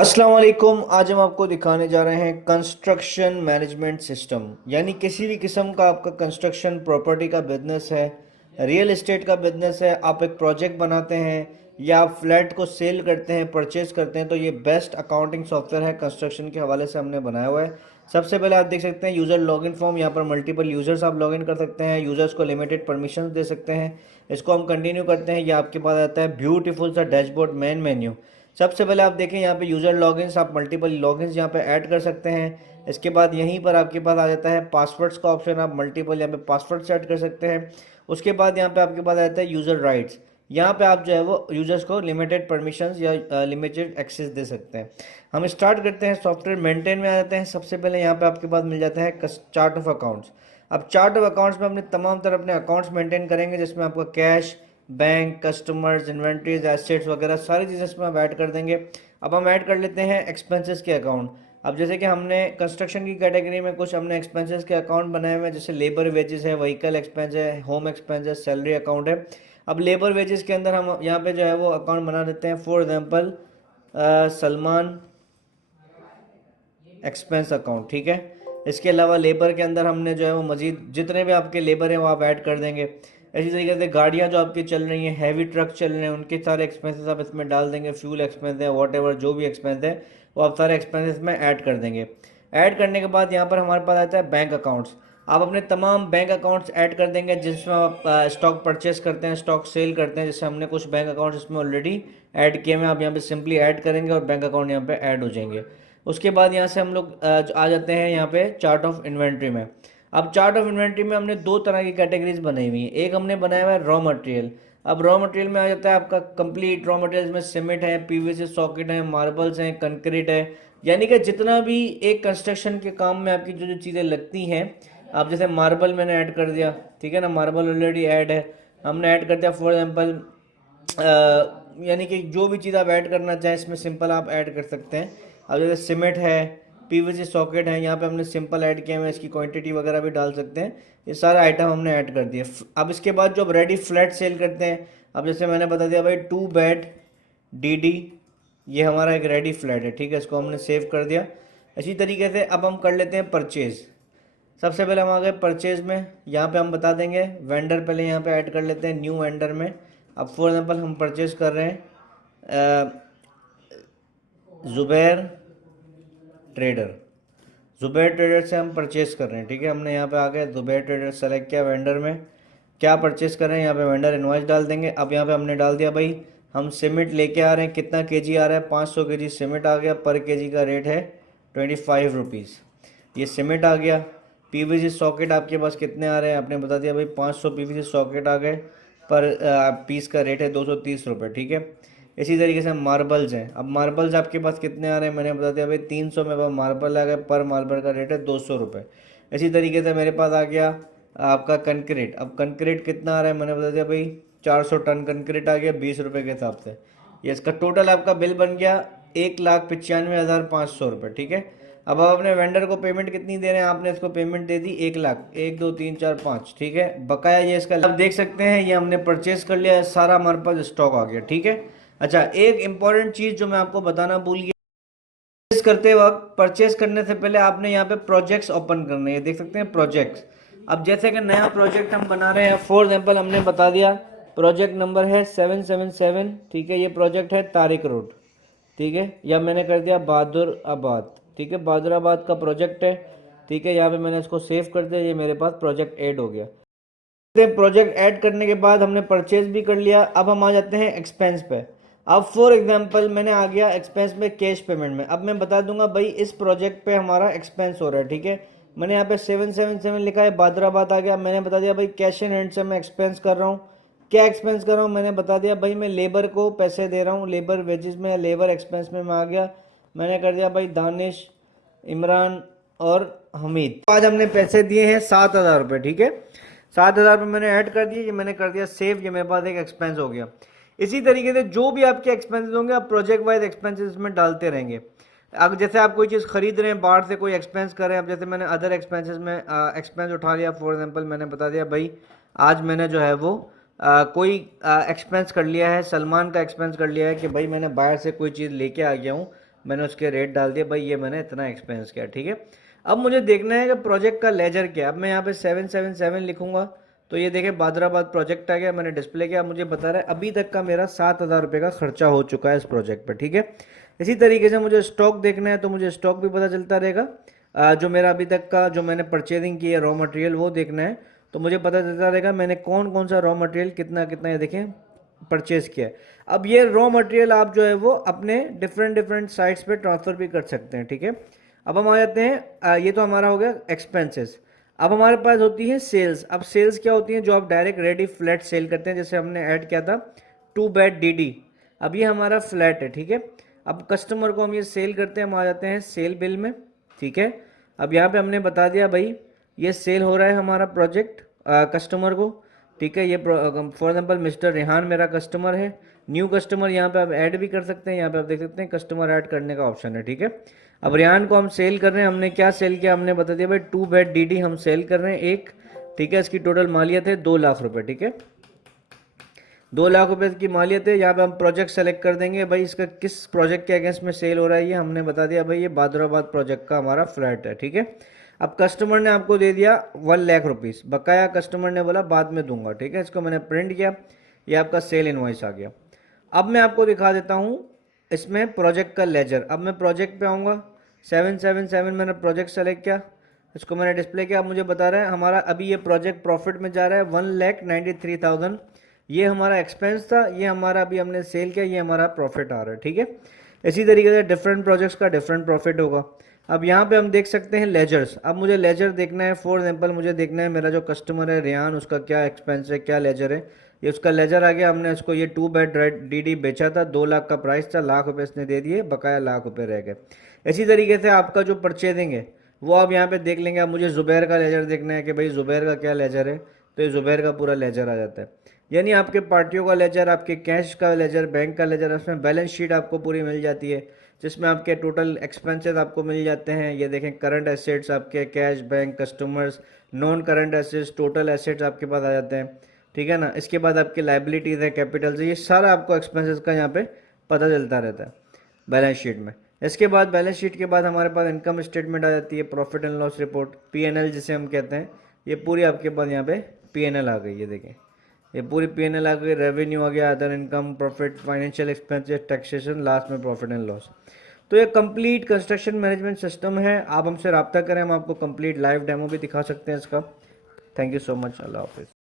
अस्सलाम वालेकुम। आज हम आपको दिखाने जा रहे हैं कंस्ट्रक्शन मैनेजमेंट सिस्टम। यानी किसी भी किस्म का आपका कंस्ट्रक्शन प्रॉपर्टी का बिजनेस है, रियल एस्टेट का बिजनेस है, आप एक प्रोजेक्ट बनाते हैं या आप फ्लैट को सेल करते हैं, परचेज करते हैं, तो ये बेस्ट अकाउंटिंग सॉफ्टवेयर है कंस्ट्रक्शन के हवाले से हमने बनाया हुआ है। सबसे पहले आप देख सकते हैं यूज़र लॉगिन फॉर्म। यहाँ पर मल्टीपल यूज़र्स आप लॉगिन कर सकते हैं, यूज़र्स को लिमिटेड परमिशन दे सकते हैं। इसको हम कंटिन्यू करते हैं। ये आपके पास आता है ब्यूटीफुल सा डैशबोर्ड मेन मेन्यू। सबसे पहले आप देखें यहाँ पे यूज़र लॉगिन्स, आप मल्टीपल लॉगिन्स यहाँ पे ऐड कर सकते हैं। इसके बाद यहीं पर आपके पास आ जाता है पासवर्ड्स का ऑप्शन, आप मल्टीपल यहाँ पे पासवर्ड सेट कर सकते हैं। उसके बाद यहाँ पे आपके पास आ जाता है यूज़र राइट्स। यहाँ पे आप जो है वो यूज़र्स को लिमिटेड परमिशंस या लिमिटेड एक्सेस दे सकते हैं। हम स्टार्ट करते हैं, सॉफ्टवेयर मेंटेन में आ जाते हैं। सबसे पहले यहाँ पे आपके पास मिल जाता है चार्ट ऑफ अकाउंट्स। अब चार्ट ऑफ अकाउंट्स में अपने तमाम तरह अपने अकाउंट्स मेंटेन करेंगे, जिसमें आपका cash, bank, customers, inventories, assets वगैरह सारी चीज़ें इसमें आप ऐड कर देंगे। अब हम ऐड कर लेते हैं एक्सपेंसेस के अकाउंट। अब जैसे कि हमने कंस्ट्रक्शन की कैटेगरी में कुछ हमने एक्सपेंसेस के अकाउंट बनाए हुए हैं, जैसे लेबर वेजेस है, व्हीकल एक्सपेंस है, होम एक्सपेंस है, सैलरी अकाउंट है। अब लेबर वेजेस के अंदर हम यहाँ पे जो है वो अकाउंट बना देते हैं, for example Salman expense account, ठीक है। इसके अलावा लेबर के अंदर हमने जो है वो मजीद जितने भी आपके लेबर हैं वो आप ऐड कर देंगे। इसी तरीके से गाड़ियाँ जो आपकी चल रही हैं, हैवी ट्रक चल रहे हैं, उनके सारे एक्सपेंसेस आप इसमें डाल देंगे। फ्यूल एक्सपेंस है, वॉट एवर जो भी एक्सपेंस है वो आप सारे एक्सपेंसेस में ऐड कर देंगे। ऐड करने के बाद यहाँ पर हमारे पास आता है बैंक अकाउंट्स। आप अपने तमाम बैंक अकाउंट्स ऐड कर देंगे जिसमें आप स्टॉक परचेस करते हैं, स्टॉक सेल करते हैं। जैसे हमने कुछ बैंक अकाउंट्स इसमें ऑलरेडी ऐड किए हैं, आप यहाँ पे सिंपली ऐड करेंगे और बैंक अकाउंट यहाँ पे ऐड हो जाएंगे। उसके बाद यहाँ से हम लोग आ जाते हैं यहाँ पे चार्ट ऑफ इन्वेंट्री में। अब चार्ट ऑफ इन्वेंट्री में हमने दो तरह की कैटेगरीज बनाई हुई हैं। एक हमने बनाया हुआ है रॉ मटेरियल। अब रॉ मटेरियल में आ जाता है आपका कंप्लीट रॉ मटेरियल में सीमेंट है, पीवीसी सॉकेट है, मार्बल्स हैं, कंक्रीट है। यानी कि जितना भी एक कंस्ट्रक्शन के काम में आपकी जो जो चीज़ें लगती हैं, आप जैसे मार्बल मैंने ऐड कर दिया, ठीक है ना, मार्बल ऑलरेडी ऐड है, हमने ऐड कर दिया फॉर एग्जाम्पल। यानी कि जो भी चीज़ आप ऐड करना चाहें इसमें सिंपल आप ऐड कर सकते हैं। अब जैसे सीमेंट है, पीवीसी सॉकेट है, यहाँ पे हमने सिंपल ऐड किया है, इसकी क्वांटिटी वगैरह भी डाल सकते हैं। ये सारा आइटम हमने ऐड कर दिया। अब इसके बाद जो रेडी फ्लैट सेल करते हैं, अब जैसे मैंने बता दिया भाई 2 बेड डीडी, ये हमारा एक रेडी फ्लैट है, ठीक है, इसको हमने सेव कर दिया। इसी तरीके से अब हम कर लेते हैं परचेज़। सबसे पहले हम आ गए परचेज़ में। यहाँ पे हम बता देंगे वेंडर, पहले यहाँ पे ऐड कर लेते हैं न्यू वेंडर में। अब फॉर एग्जांपल हम परचेज़ कर रहे हैं ज़ुबैर ट्रेडर। ज़ुबैर ट्रेडर से हम परचेज़ कर रहे हैं, ठीक है। हमने यहाँ पे आ गए ज़ुबैर ट्रेडर सेलेक्ट किया, वेंडर में क्या परचेज़ कर रहे हैं, यहाँ पे वेंडर इनवॉइस डाल देंगे। अब यहाँ पे हमने डाल दिया भाई हम सीमेंट लेके आ रहे हैं, कितना केजी आ रहा है, 500 केजी सीमेंट आ गया, पर केजी का रेट है 25 रुपीज़। ये सीमेंट आ गया। पीवीसी सॉकेट आपके पास कितने आ रहे हैं, आपने बता दिया भाई 500 पीवीसी सॉकेट आ गए, पर पीस का रेट है 230 रुपये, ठीक है। इसी तरीके से मार्बल्स हैं। अब मार्बल्स आपके पास कितने आ रहे हैं, मैंने बता दिया भाई 300 में मार्बल आ गए, पर मार्बल का रेट है 200 रुपये। इसी तरीके से मेरे पास आ गया आपका कंक्रीट। अब कंक्रीट कितना आ रहा है, मैंने बता दिया भाई 400 टन कंक्रीट आ गया 20 रुपये के हिसाब से। ये इसका टोटल आपका बिल बन गया 1,95,500 रुपये, ठीक है। अब आप अपने वेंडर को पेमेंट कितनी दे रहे हैं, आपने इसको पेमेंट दे दी 1,00,000, 1 2 3 4 5, ठीक है। बकाया ये इसका आप देख सकते हैं, ये हमने परचेज कर लिया है, सारा हमारे पास स्टॉक आ गया, ठीक है। अच्छा, एक इंपॉर्टेंट चीज़ जो मैं आपको बताना भूल गया, परचेस करते वक्त, परचेस करने से पहले आपने यहाँ पे प्रोजेक्ट्स ओपन करने हैं, देख सकते हैं प्रोजेक्ट्स। अब जैसे कि नया प्रोजेक्ट हम बना रहे हैं, फॉर एग्जांपल हमने बता दिया प्रोजेक्ट नंबर है 777, ठीक है। ये प्रोजेक्ट है तारिक रोड, ठीक है, या मैंने कर दिया बहादुर आबाद, ठीक है, बहादुर आबाद का प्रोजेक्ट है, ठीक है। यहाँ पे मैंने इसको सेव कर दिया, ये मेरे पास प्रोजेक्ट ऐड हो गया। प्रोजेक्ट ऐड करने के बाद हमने परचेज भी कर लिया। अब हम आ जाते हैं एक्सपेंस पे। अब फॉर एग्जांपल मैंने आ गया एक्सपेंस में कैश पेमेंट में। अब मैं बता दूंगा भाई इस प्रोजेक्ट पे हमारा एक्सपेंस हो रहा है, ठीक है। मैंने यहाँ पे 777 लिखा है, बहादुराबाद आ गया। मैंने बता दिया भाई कैश इन हैंड से मैं एक्सपेंस कर रहा हूँ। क्या एक्सपेंस कर रहा हूँ, मैंने बता दिया भाई मैं लेबर को पैसे दे रहा हूँ, लेबर वेजेस में, लेबर एक्सपेंस में मैं आ गया। मैंने कर दिया भाई दानिश, इमरान और हमीद। आज हमने पैसे दिए हैं 7,000 रुपये, ठीक है। 7,000 रुपये मैंने ऐड कर दिए, ये मैंने कर दिया सेव, ये मेरे पास एक एक्सपेंस हो गया। इसी तरीके से जो भी आपके एक्सपेंसेस होंगे आप प्रोजेक्ट वाइज एक्सपेंसेस में डालते रहेंगे। अब जैसे आप कोई चीज़ खरीद रहे हैं, बाहर से कोई एक्सपेंस कर रहे हैं, अब जैसे मैंने अदर एक्सपेंसेस में एक्सपेंस उठा लिया। फॉर एग्जांपल मैंने बता दिया भाई आज मैंने जो है वो कोई एक्सपेंस कर लिया है, सलमान का एक्सपेंस कर लिया है कि भाई मैंने बाहर से कोई चीज़ लेके आ गया हूँ, मैंने उसके रेट डाल दिए, भाई ये मैंने इतना एक्सपेंस किया, ठीक है। अब मुझे देखना है कि प्रोजेक्ट का लेजर क्या है। अब मैं यहाँ पे 777 लिखूंगा तो ये देखें बादराबाद प्रोजेक्ट आ गया, मैंने डिस्प्ले किया, मुझे बता रहा है अभी तक का मेरा 7,000 रुपये का खर्चा हो चुका है इस प्रोजेक्ट पर, ठीक है। इसी तरीके से मुझे स्टॉक देखना है तो मुझे स्टॉक भी पता चलता रहेगा। जो मेरा अभी तक का जो मैंने परचेजिंग की है रॉ मटेरियल वो देखना है तो मुझे पता चलता रहेगा मैंने कौन कौन सा रॉ मटेरियल कितना कितना ये देखें परचेज किया है। अब ये रॉ मटेरियल आप जो है वो अपने डिफरेंट डिफरेंट साइट्स पे ट्रांसफ़र भी कर सकते हैं, ठीक है। अब हम आ जाते हैं, ये तो हमारा हो गया एक्सपेंसेस। अब हमारे पास होती है सेल्स। अब सेल्स क्या होती है, जो आप डायरेक्ट रेडी फ्लैट सेल करते हैं, जैसे हमने ऐड किया था 2 बेड डीडी। अब ये हमारा फ्लैट है, ठीक है। अब कस्टमर को हम ये सेल करते हैं, हम आ जाते हैं सेल बिल में, ठीक है। अब यहाँ पे हमने बता दिया भाई ये सेल हो रहा है हमारा प्रोजेक्ट कस्टमर को, ठीक है। ये फॉर एग्जांपल मिस्टर रेहान मेरा कस्टमर है। न्यू कस्टमर यहाँ पे आप ऐड भी कर सकते हैं, यहाँ पे आप देख सकते हैं कस्टमर ऐड करने का ऑप्शन है, ठीक है। अब रेहान को हम सेल कर रहे हैं, हमने क्या सेल किया हमने बता दिया भाई 2 बेड डीडी हम सेल कर रहे हैं एक, ठीक है। इसकी टोटल मालियत है 2 लाख रुपए, ठीक है। 2 लाख रुपए की मालियत है। यहाँ पे हम प्रोजेक्ट सेलेक्ट कर देंगे भाई इसका किस प्रोजेक्ट के अगेंस्ट में सेल हो रहा है, ये हमने बता दिया भाई ये बादराबाद प्रोजेक्ट का हमारा फ्लैट है, ठीक है। अब कस्टमर ने आपको दे दिया 1 लाख रुपीज़, बकाया कस्टमर ने बोला बाद में दूंगा, ठीक है। इसको मैंने प्रिंट किया, ये आपका सेल इनवॉइस आ गया। अब मैं आपको दिखा देता हूँ इसमें प्रोजेक्ट का लेजर। अब मैं प्रोजेक्ट पे आऊँगा, 777 मैंने प्रोजेक्ट सेलेक्ट किया, इसको मैंने डिस्प्ले किया। मुझे बता रहा है हमारा अभी ये प्रोजेक्ट प्रॉफिट में जा रहा है 1,93,000। ये हमारा एक्सपेंस था, ये हमारा अभी हमने सेल किया, ये हमारा प्रॉफिट आ रहा है, ठीक है। इसी तरीके से डिफरेंट प्रोजेक्ट्स का डिफरेंट प्रॉफिट होगा। अब यहाँ पे हम देख सकते हैं लेजर्स। अब मुझे लेजर देखना है, फॉर एग्जांपल मुझे देखना है मेरा जो कस्टमर है रेहान, उसका क्या एक्सपेंस है, क्या लेजर है। ये उसका लेजर आ गया, हमने उसको ये 2 बेड डीडी बेचा था, 2 लाख का प्राइस था, लाख रुपए इसने दे दिए, बकाया लाख रुपए रह गए। इसी तरीके से आपका जो परचेजिंग है वो आप यहाँ पे देख लेंगे। अब मुझे ज़ुबैर का लेजर देखना है कि भाई ज़ुबैर का क्या लेजर है, तो ये ज़ुबैर का पूरा लेजर आ जाता है। यानी आपके पार्टियों का लेजर, आपके कैश का लेजर, बैंक का लेजर, उसमें बैलेंस शीट आपको पूरी मिल जाती है जिसमें आपके टोटल एक्सपेंसेस आपको मिल जाते हैं। ये देखें करंट एसेट्स आपके, cash, bank, customers, non current assets, total assets आपके पास आ जाते हैं, ठीक है ना। इसके बाद आपकी लाइबिलिटीज़ है, कैपिटल से, ये सारा आपको एक्सपेंसेस का यहाँ पे पता चलता रहता है बैलेंस शीट में। इसके बाद बैलेंस शीट के बाद हमारे पास इनकम स्टेटमेंट आ जाती है, profit and loss report, PNL जिसे हम कहते हैं। ये पूरी आपके पास यहाँ पे पीएनएल आ गई, ये देखें ये पूरी पीएनएल आ गई, रेवेन्यू आ गया, other income, profit, financial expenses, taxation, last में प्रॉफिट एंड लॉस। तो ये कंप्लीट कंस्ट्रक्शन मैनेजमेंट सिस्टम है। आप हमसे रब्ता करें, हम आपको कंप्लीट लाइव डेमो भी दिखा सकते हैं इसका। थैंक यू सो मच, अल्लाह हाफिज़।